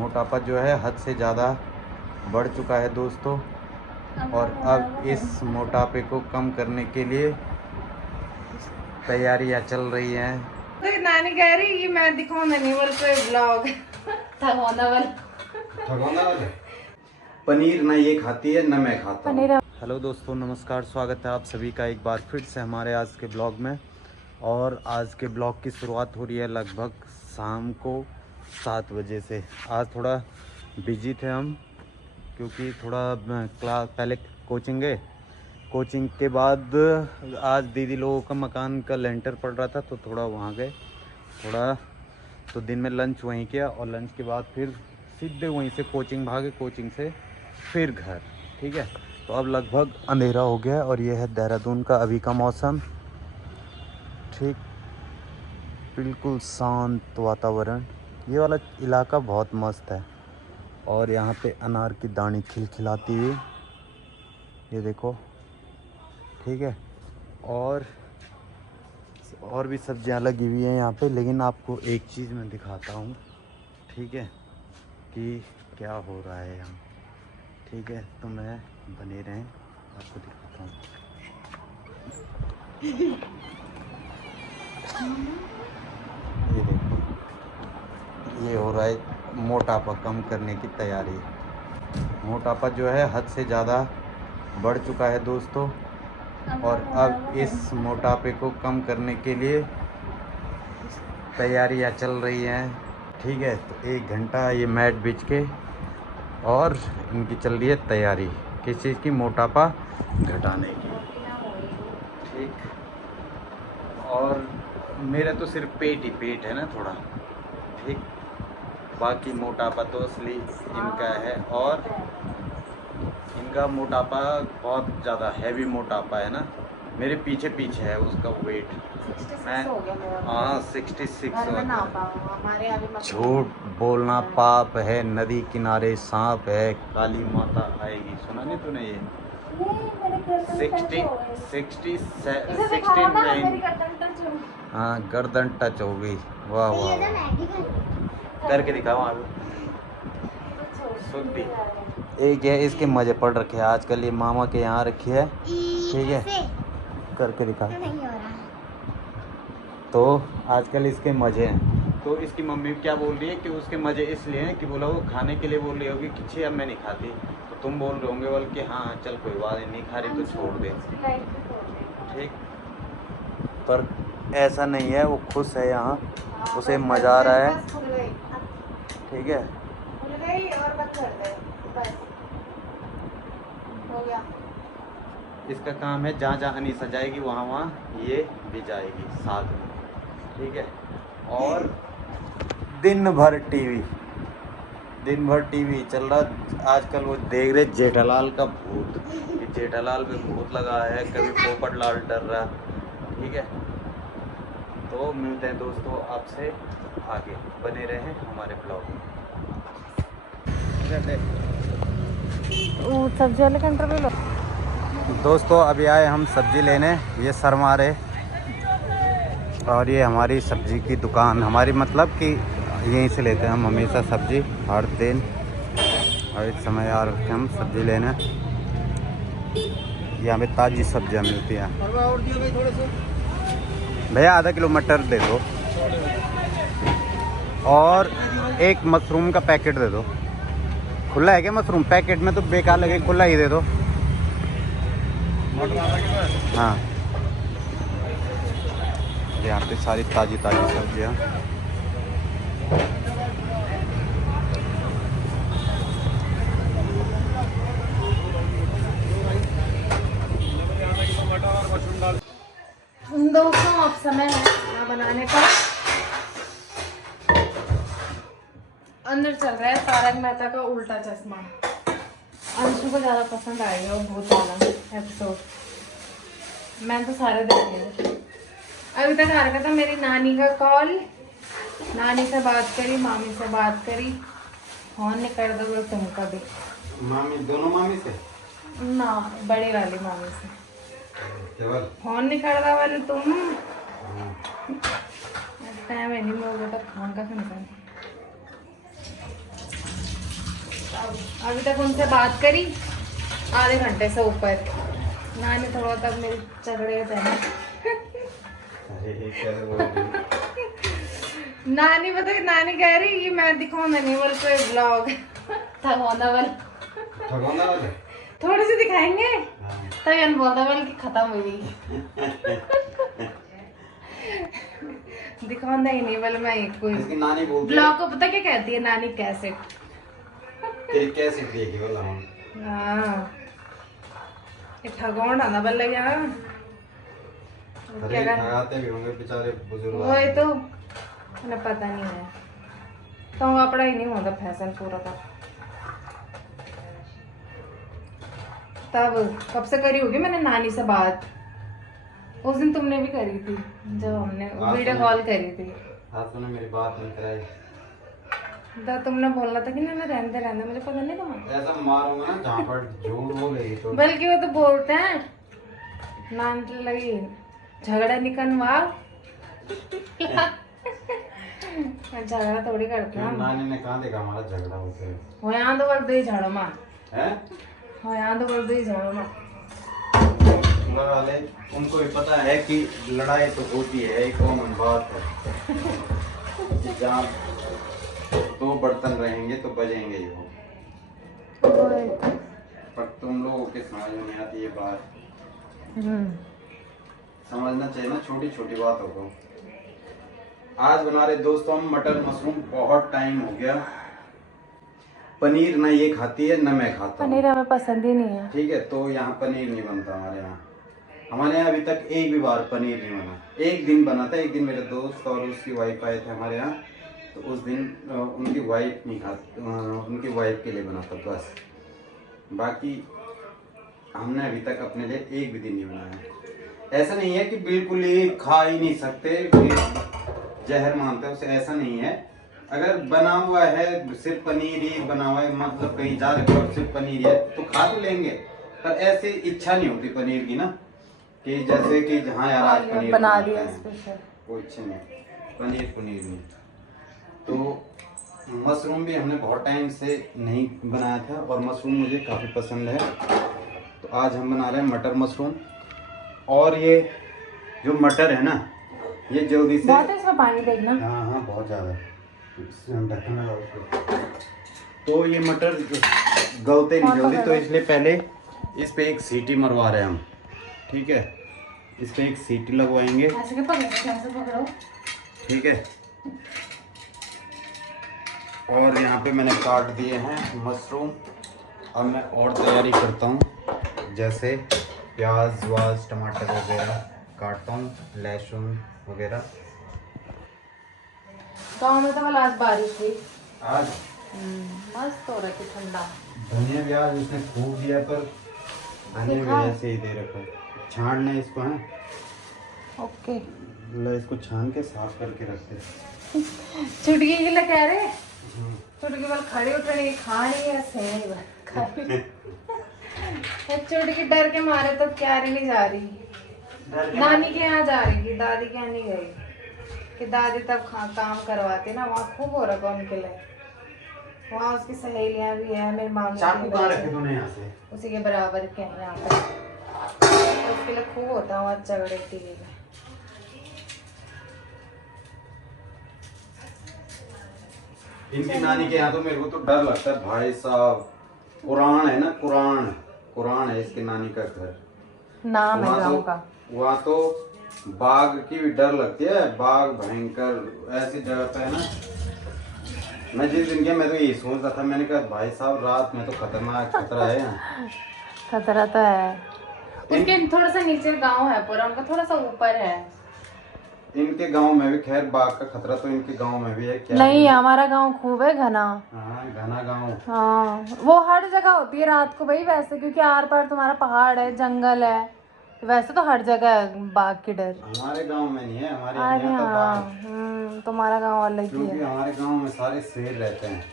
मोटापा जो है हद से ज़्यादा बढ़ चुका है दोस्तों, और अब इस मोटापे को कम करने के लिए तैयारियां चल रही हैं। तो नानी कह रही कि मैं दिखाऊंगा नहीं बोल कोई ब्लॉग ठगवाना वाला। पनीर ना ये खाती है ना मैं खाता हूँ। हेलो दोस्तों, नमस्कार, स्वागत है आप सभी का एक बार फिर से हमारे आज के ब्लॉग में। और आज के ब्लॉग की शुरुआत हो रही है लगभग शाम को 7 बजे से। आज थोड़ा बिजी थे हम, क्योंकि थोड़ा क्लास पहले कोचिंग गए, कोचिंग के बाद आज दीदी लोगों का मकान का लेंटर पड़ रहा था तो थोड़ा वहाँ गए, थोड़ा तो दिन में लंच वहीं किया, और लंच के बाद फिर सीधे वहीं से कोचिंग भागे, कोचिंग से फिर घर। ठीक है, तो अब लगभग अंधेरा हो गया और ये है देहरादून का अभी का मौसम। ठीक, बिल्कुल शांत वातावरण, ये वाला इलाका बहुत मस्त है। और यहाँ पे अनार की दानी खिलखिलाती हुई, ये देखो। ठीक है, और भी सब्जियां लगी हुई हैं यहाँ पे, लेकिन आपको एक चीज़ मैं दिखाता हूँ, ठीक है, कि क्या हो रहा है यहाँ। ठीक है, तो मैं बने रहें, आपको दिखाता हूँ। ये देखो, ये हो रहा है मोटापा कम करने की तैयारी। मोटापा जो है हद से ज़्यादा बढ़ चुका है दोस्तों, और अब इस मोटापे को कम करने के लिए तैयारियां चल रही हैं। ठीक है, तो 1 घंटा ये मैट बिछ के और इनकी चल रही है तैयारी, किस चीज़ की, मोटापा घटाने की। ठीक, और मेरा तो सिर्फ पेट ही पेट है ना थोड़ा, ठीक, बाकी मोटापा तो असली इनका है। और इनका मोटापा बहुत ज़्यादा हैवी मोटापा है ना, मेरे पीछे पीछे है उसका वेट। मैं 66 झूठ बोलना पाप है, नदी किनारे सांप है, काली माता आएगी, सुना नहीं तूने ये? 69। हाँ, गर्दन टच हो गई। वाह वाह वाह, करके दिखाओ आप। शुद्धि एक है, इसके मजे पड़ रखे हैं आजकल, ये मामा के यहाँ रखी है। ठीक है, करके दिखा। तो आजकल इसके मजे हैं, तो इसकी मम्मी क्या बोल रही है कि उसके मजे इसलिए हैं कि बोला वो खाने के लिए बोल रही होगी कि छे अब मैं नहीं खाती, तो तुम बोल रहे होंगे बोल कि हाँ चल कोई बात नहीं, खा रही तो छोड़ दे। ठीक, पर ऐसा नहीं है, वो खुश है यहाँ, उसे मज़ा आ रहा है। ठीक है, इसका काम है जहाँ जहाँ अनीसा जाएगी वहाँ वहाँ ये भी जाएगी साथ में। ठीक है, और दिन भर टीवी चल रहा आजकल। वो देख रहे जेठालाल का भूत, कि जेठालाल पे भूत लगा है, कभी पोपट लाल डर रहा। ठीक है, तो मिलते हैं दोस्तों आपसे आगे, बने रहें हमारे ब्लॉग में। सब्जी वाले काउंटर पे लो। दोस्तों अभी आए हम सब्जी लेने, ये सरमारे, और ये हमारी सब्जी की दुकान, हमारी मतलब कि यहीं से लेते हैं हम हमेशा सब्जी हर दिन। और इस समय यार हम सब्जी लेने, यहाँ पे ताज़ी सब्जियाँ मिलती हैं। भैया आधा किलो मटर दे दो, और एक मशरूम का पैकेट दे दो। खुला है क्या मशरूम? पैकेट में तो बेकार लगे, खुला ही दे दो। हाँ, यहाँ पे सारी ताज़ी सब्जियाँ। दोस्तों अब समय है खाना बनाने का। अंदर चल रहा है तारक मेहता का उल्टा चश्मा। अंशु को ज़्यादा पसंद आएगा वो भूत वाला एपिसोड, मैं तो सारे देख लिया। अभी तक आ रखा था मेरी नानी का कॉल, नानी से बात करी, मामी से बात करी, फोन नहीं कर दोगे तुम कभी। मामी, दोनों मामी से ना, बड़ी वाली मामी से केवल फोन नहीं कर रहा वाले तुम। टाइम है नहीं, मैं बेटा फोन का सुनता है। अभी तक उनसे बात करी आधे घंटे से ऊपर। नानी थोड़ा तक मेरे झगड़े थे ना। अरे कैसे बोल रही हो? नानी पता है, नानी कह रही कि मैं दिखाऊंगा नहीं बोल कोई ब्लॉग ठगौंदा वाला। ठगौंदा वाला थोड़ी सी दिखाएंगे हाँ। तभी अनबोलता वाल की खत्म हुई। दिखाऊंगा ही नहीं बोले मैं कोई इसकी नानी बोलती है ब्लॉग को पता क्या कहती है नानी, कैसेट। तेरी कैसे देगी बोला हम। हाँ ये ठगौंड आना बल्ले क्या अरे ठगाते भी होंगे बेचारे बुजुर्ग। वही तो उन्हें पता नहीं है। तो कपड़ा ही नहीं होता फैशन पूरा का। तब कब से करी होगी मैंने नानी से बात? उस दिन तुमने भी करी थी जब हमने वीडियो कॉल करी थी। आज तूने मेरी बात नहीं कराई। तो तुमने बोलना था कि ना रहने रहने, मुझे पता नहीं था। ऐसा मारूंगा ना जहाँ पर झूठ बोलेगी तो। बल्कि वो तो बोलते हैं नान लगी झगड़ा निकलवा। झगड़ा थोड़ी करते हैं। नानी ने कहाँ देखा हमारा झगड़ा होते है? वो यहाँ तो बोल दे झाड़ो माँ हैं? हो यहाँ तो बोल दे झाड़ो माँ। घर वाले उनको भी पता है कि लड़ाई तो होती है, एक कॉमन बात है। जहाँ दो बर्तन रहेंगे तो बजेंगे ही वो। पर तुम लोगों के समझ में नहीं आती ये बात। समझना चाहिए ना छोटी छोटी बातों को। आज बना रहे दोस्तों हम मटर मशरूम। बहुत टाइम हो गया पनीर ना ये खाती है ना मैं खाता हूँ। पनीर हमें पसंद ही नहीं है। ठीक है, तो यहाँ पनीर नहीं बनता हमारे यहाँ। हमारे यहाँ अभी तक एक भी बार पनीर नहीं बना। एक दिन बना था, एक दिन मेरे दोस्त और उसकी वाइफ आए थे हमारे यहाँ, तो उस दिन उनकी वाइफ नहीं खाती, उनकी वाइफ के लिए बना था बस। बाकी हमने अभी तक अपने लिए एक भी दिन नहीं बनाया। ऐसा नहीं है कि बिल्कुल ही खा ही नहीं सकते, जहर मानते हैं उसे, ऐसा नहीं है। अगर बना हुआ है सिर्फ पनीर ही बना हुआ है, मतलब कहीं जा रहे हो सिर्फ पनीर है तो खा तो लेंगे, पर ऐसी इच्छा नहीं होती पनीर की ना, कि जैसे कि जहाँ यार आज पनीर बना दिया स्पेशल, कोई इच्छा नहीं, पनीर नहीं। तो मशरूम भी हमने बहुत टाइम से नहीं बनाया था और मशरूम मुझे काफ़ी पसंद है, तो आज हम बना रहे हैं मटर मशरूम। और ये जो मटर है ना, ये जल्दी से बहुत है इसमें पानी देखना। हाँ हाँ बहुत ज़्यादा, ढक्कन लगा उसको। तो ये मटर गलते नहीं जल्दी, तो इसलिए पहले इस पे एक सीटी मरवा रहे हैं हम। ठीक है, इस पे एक सीटी लगवाएंगे। ऐसे पकड़ो। ठीक है, और यहाँ पे मैंने काट दिए हैं मशरूम। अब मैं और तैयारी करता हूँ, जैसे प्याज वाज टमाटर वगैरह काटता हूँ, लहसुन वगैरह। गाँव में तो कल आज बारिश हुई, आज मस्त हो रहा है ठंडा। धनिया भी आज उसने खूब दिया, पर धनिया भी ऐसे ही दे रखा है। छानना है इसको, है ओके। इसको छान के साफ करके रखते हैं। चुटकी के लिए कह रहे, चुटकी वाल खड़ी उठने खानी है सही चुटकी डर के मारे तो क्या नहीं जा रही, नानी के यहाँ जा रही थी, दादी के यहाँ नहीं गई, कि दादी तब काम करवाती ना, वहाँ खूब हो रहा उनके लिए। वहाँ उसकी सहेलियाँ भी है, मेरे मामी के उसी के बराबर के हैं यहाँ पे, तो उसके लिए खूब होता है वहाँ झगड़े टीवी में। इनकी नानी के यहाँ तो मेरे को तो डर लगता है भाई साहब। कुरान है ना, कुरान है इसकी नानी का घर, नाम है गाँव का। वहाँ तो बाघ की भी डर लगती है, बाघ भयंकर ऐसी जगह पे है ना। मैं जिस दिन गया मैं तो यही सोच रहा था, मैंने कहा भाई साहब रात में तो खतरनाक खतरा है यहाँ। खतरा तो है। उसके थोड़ा सा नीचे गांव है पूरा, उनका थोड़ा सा ऊपर है। इनके गांव में भी खैर बाघ का खतरा तो इनके गांव में भी है क्या? नहीं, हमारा गांव खूब है घना। हाँ घना गांव। हाँ वो हर जगह होती है रात को भाई, वैसे क्योंकि आर पार तुम्हारा पहाड़ है, जंगल है, वैसे तो हर जगह है बाघ की डर। हमारे गांव में नहीं है, हमारे अरे यहाँ तो हाँ, बाघ। तुम्हारा गांव अलग ही क्योंकि है। हमारे गांव में सारे शेर रहते हैं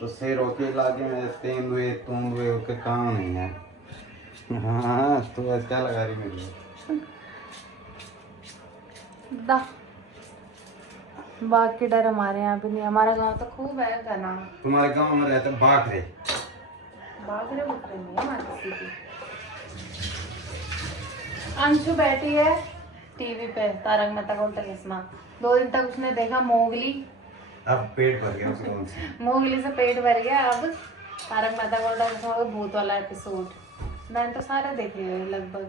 तो शेरों के इलाके में तेंदुए तोंदुए के काम नहीं है। हाँ तो ऐसा क्या लगा रही मेरे दा बाघ के डर हमारे यहाँ भी नहीं, हमारा गांव तो खूब है घना। तुम्हारे गांव में रहते बाघरे बाघरे बुकरे नहीं है हमारे किसी की। अंशु बैठी है टीवी पे तारक मेहता का उल्टा चश्मा। 2 दिन तक उसने देखा मोगली, अब पेट भर गया उसका उनसे। मोगली से पेट भर गया। अब तारक मेहता का उल्टा चश्मा भूत वाला एपिसोड मैंने तो सारे देखे हुए लगभग।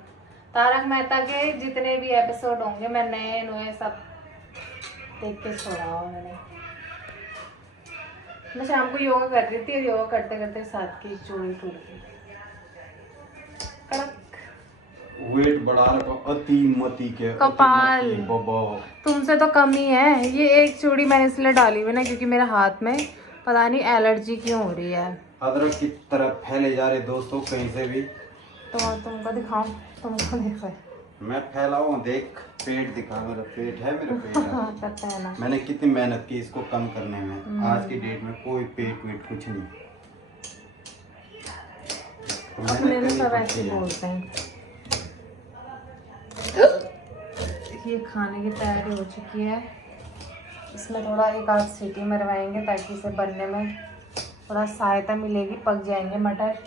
तारक मेहता के जितने भी एपिसोड होंगे मैं नए नए सब देख के छोड़ा हुआ मैंने। मैं शाम को योगा कर रही थी और योगा करते करते साथ की चूड़ी टूट गई। कड़क वेट बढ़ा रखा अति मति के कपाल। बाबा तुमसे तो कम ही है। ये एक चूड़ी मैंने इसलिए डाली हुई ना क्योंकि मेरे हाथ में पता नहीं एलर्जी क्यों हो रही है। अदरक की तरफ फैले जा रहे दोस्तों कहीं से भी। तो तुमको दिखाऊं, तुमको दिखाए मैं फैला हूँ देख, पेट दिखा, मेरा पेट है, मेरा पेट है। पता है ना मैंने कितनी मेहनत की इसको कम करने में। आज की डेट में कोई पेट वेट कुछ नहीं। अपने तो सब ऐसे बोलते हैं। ये खाने की तैयारी हो चुकी है। इसमें थोड़ा एक आध सीटी मरवाएंगे ताकि इसे बनने में थोड़ा सहायता मिलेगी, पक जाएंगे मटर।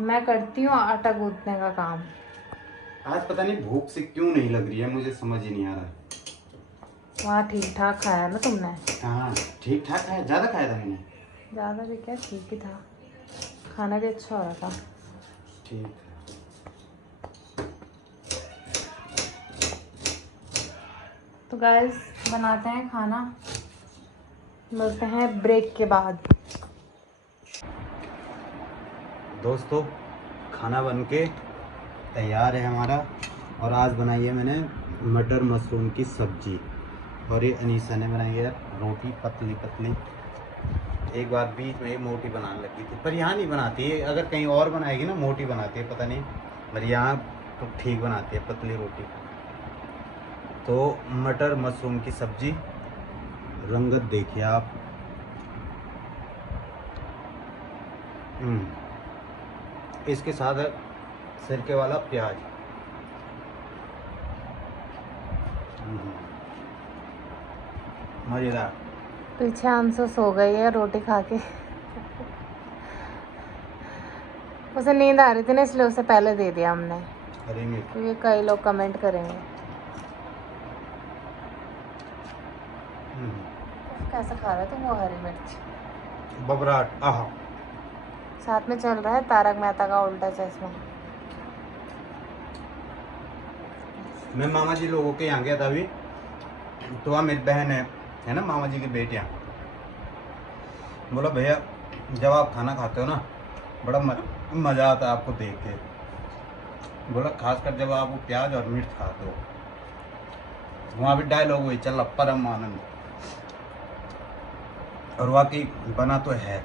मैं करती हूँ आटा गूंथने का काम। आज पता नहीं भूख से क्यों नहीं लग रही है, मुझे समझ ही नहीं आ रहा। वहाँ ठीक ठाक खाया ना तुमने? हाँ ठीक ठाक है, ज़्यादा खाया था मैंने। ज़्यादा भी क्या, ठीक ही था, खाना भी अच्छा हो रहा था। ठीक। तो गाइस बनाते हैं खाना, मिलते हैं ब्रेक के बाद। दोस्तों खाना बनके तैयार है हमारा, और आज बनाई है मैंने मटर मशरूम की सब्जी, और ये अनीसा ने बनाई है रोटी पतली पतली। एक बार बीच में ये मोटी बनाने लगी थी, पर यहाँ नहीं बनाती है। अगर कहीं और बनाएगी ना मोटी बनाती है, पता नहीं, पर यहाँ तो ठीक बनाती है पतली रोटी। तो मटर मशरूम की सब्जी, रंगत देखिए आप। इसके साथ है सिरके वाला प्याज। मजेदार। पीछे अंशु सो गई है रोटी खा के। उसे नींद आ रही थी ना इसलिए उसे पहले दे दिया हमने, हरी मिर्च क्योंकि कई लोग कमेंट करेंगे। कैसा खा रहा है तुम वो हरी मिर्च? बबराट। आहा, साथ में चल रहा है तारक मेहता का उल्टा चश्मा। मैं मामा जी लोगों के यहाँ गया था अभी, तो वहाँ मेरी बहन है ना मामा जी की बेटियाँ। बोला भैया जब आप खाना खाते हो ना बड़ा मज़ा आता है आपको देख के। बोला खासकर जब आप वो प्याज और मिर्च खाते हो। वहाँ भी डायलॉग वही चल परम आनंद, और वाकई बना तो है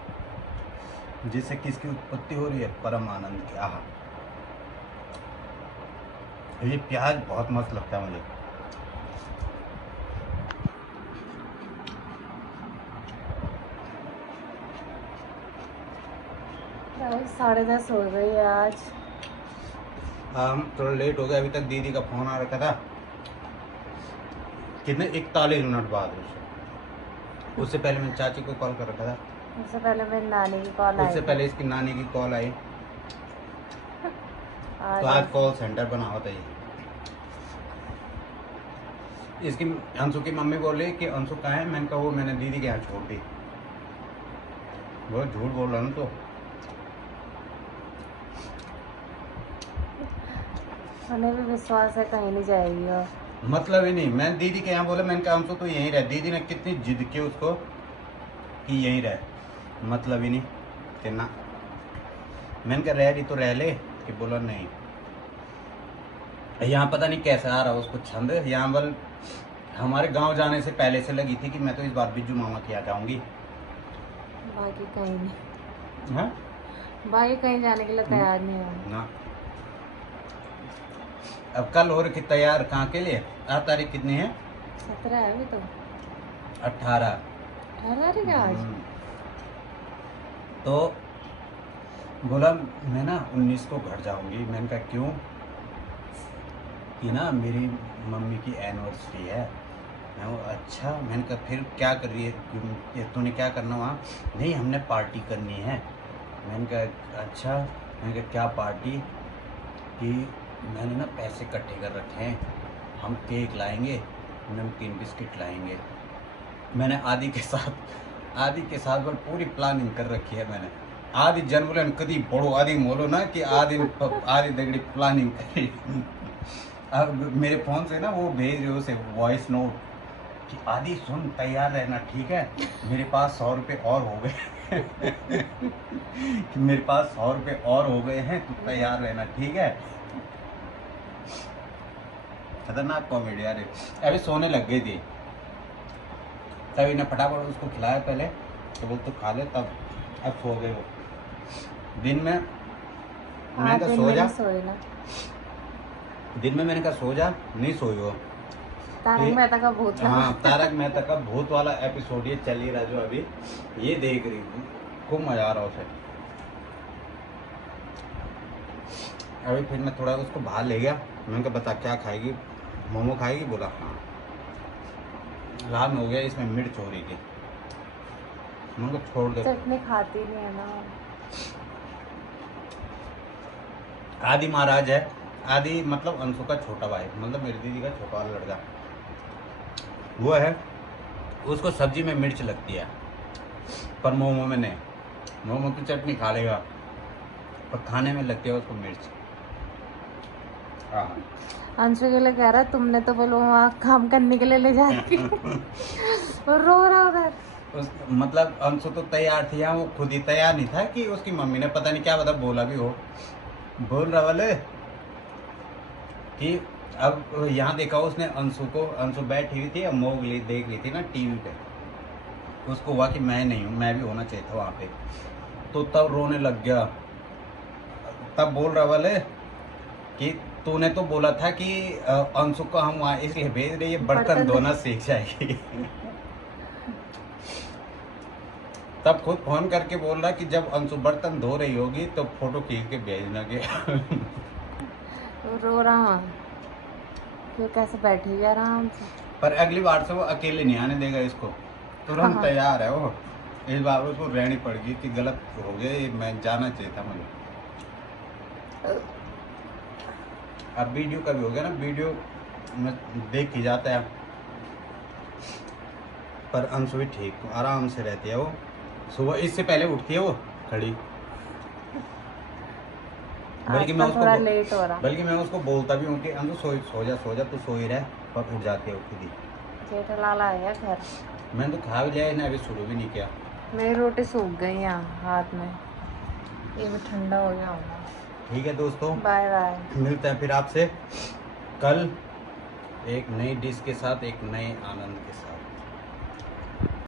जिससे किसकी उत्पत्ति हो रही है, परम आनंद की। आहा, ये प्याज बहुत मस्त लगता है मुझे। 10:30 हो गई है आज। हम थोड़ा लेट हो गए, अभी तक दीदी का फोन आ रखा था, कितने 41 मिनट बाद। उससे पहले मैंने चाची को कॉल कर रखा था, उससे पहले मेरी नानी की कॉल आई, उससे पहले इसकी नानी की कॉल आई। तो आज कॉल सेंटर बना होता है। इसकी अंशु की मम्मी बोली कि अंशु कहाँ है, मैंने कहा वो मैंने दीदी के यहाँ छोड़ दी। वो झूठ बोल रहा हूँ तो उन्हें भी विश्वास है कहीं नहीं जाएगी। और मतलब ही नहीं, मैं दीदी के यहाँ बोला, मैंने कहा अंशु तो यहीं रह। दीदी ने कितनी जिद की उसको कि यहीं रह, मतलब ही नहीं कि ना। मैंने कहा रह रही तो रह ले, कि बोला नहीं। यहाँ पता नहीं कैसे आ रहा उसको छंद। यहाँ बल हमारे गांव जाने से पहले से लगी थी कि मैं तो इस बार बिज्जू मामा के यहाँ जाऊँगी। बाकी कहीं नहीं, हाँ बाकी कहीं जाने के लिए तैयार नहीं हो ना। अब कल हो रही तैयार कहाँ के लिए? आज तारीख कितनी है? 17 है अभी तो। 18 तारीख है आज। तो बोला मैं ना 19 को घर जाऊंगी। मैंने कहा क्यों? कि ना मेरी मम्मी की एनिवर्सरी है, मैं वो अच्छा, मैंने कहा फिर क्या कर रही है तूने, क्या करना वहाँ? नहीं हमने पार्टी करनी है। मैंने कहा अच्छा। मैंने कहा क्या पार्टी? कि मैंने ना पैसे इकट्ठे कर रखे हैं, हम केक लाएंगे, नमकीन बिस्किट लाएंगे। मैंने आदि के साथ बल पूरी प्लानिंग कर रखी है मैंने। आदि जन्मदिन कदी बड़ो आदि मोलो ना कि आदि दगड़ी प्लानिंग करी। अब मेरे फ़ोन से ना वो भेज रहे उसे वॉइस नोट कि आदि सुन तैयार रहना ठीक है, मेरे पास 100 रुपये और हो गए। कि मेरे पास 100 रुपये और हो गए हैं, तू तैयार रहना ठीक है। खतरनाक कॉमेडी यार। अभी सोने लग गई थी, तभी ने फटाफट उसको खिलाया पहले, तो बोल तो खा ले, तब अब सो गए वो। दिन में मैंने कहा सो जा, दिन में मैंने कहा सो जा, नहीं सोई वो। तारक मेहता का भूत। हाँ, तारक मेहता का भूत वाला एपिसोड ये चल ही रहा जो अभी ये देख रही थी, खूब मजा आ रहा उसे। अभी फिर मैं थोड़ा उसको बाहर ले गया, मैंने कहा बता क्या खाएगी, मोमो खाएगी? बोला हाँ। लाल हो गया, इसमें मिर्च हो रही थी, मैंने कहा छोड़ दे। चटनी खाती नहीं है ना। आदि महाराज है, आदि मतलब अंशु का छोटा भाई, मतलब मेरी दीदी का छोटा वाला लड़का वो है। उसको सब्जी में मिर्च लगती है पर मोमो में नहीं। मोमो की चटनी खा लेगा पर खाने में लगती है उसको मिर्च। हाँ, अंशु के लिए कह रहा है तुमने तो बोलो वहाँ काम करने के लिए ले जाती। और रो रहा उधर। मतलब अंशु तो तैयार थी, यहाँ वो खुद ही तैयार नहीं था कि उसकी मम्मी ने पता नहीं क्या बता बोला भी हो। बोल रहा वाले कि अब यहाँ देखा उसने अंशु को, अंशु बैठी हुई थी, अब मोगली देख रही थी ना टीवी पे, उसको हुआ कि मैं नहीं हूँ, मैं भी होना चाहिए था वहाँ पे, तो तब रोने लग गया। तब बोल रहा वाले कि तूने तो बोला था कि अंशु को हम वहाँ इसलिए भेज रहे, ये बर्तन धोना सीख जाएगी। तब खुद फोन करके बोल रहा कि जब अंशु बर्तन धो रही होगी तो फोटो खींच के भेजना के। रो रहा क्यों, कैसे बैठी हुई आराम से। पर अगली बार से वो अकेले नहीं आने देगा इसको, तुरंत हाँ। तैयार है वो। इस बार उसको रहनी पड़ेगी कि गलत हो गया, ये मैं जाना चाहिए था मुझे। अब वीडियो का भी हो गया ना, वीडियो में देख ही जाता है। पर अंशु भी ठीक आराम से रहती है वो, सुबह इससे पहले उठती है वो खड़ी। बल्कि मैं उसको बोलता भी हूँ कि अंशु सो जा तू सो ही रह, पर उठ जाती है वो खुद ही। जेठालाल आया घर, मैंने तो खा भी लिया, इन्हें अभी शुरू भी नहीं किया। मेरी रोटी सूख गई यहाँ हाथ में, ये भी ठंडा हो गया होगा। ठीक है दोस्तों, बाय बाय, मिलते हैं फिर आपसे कल एक नई डिश के साथ, एक नए आनंद के साथ।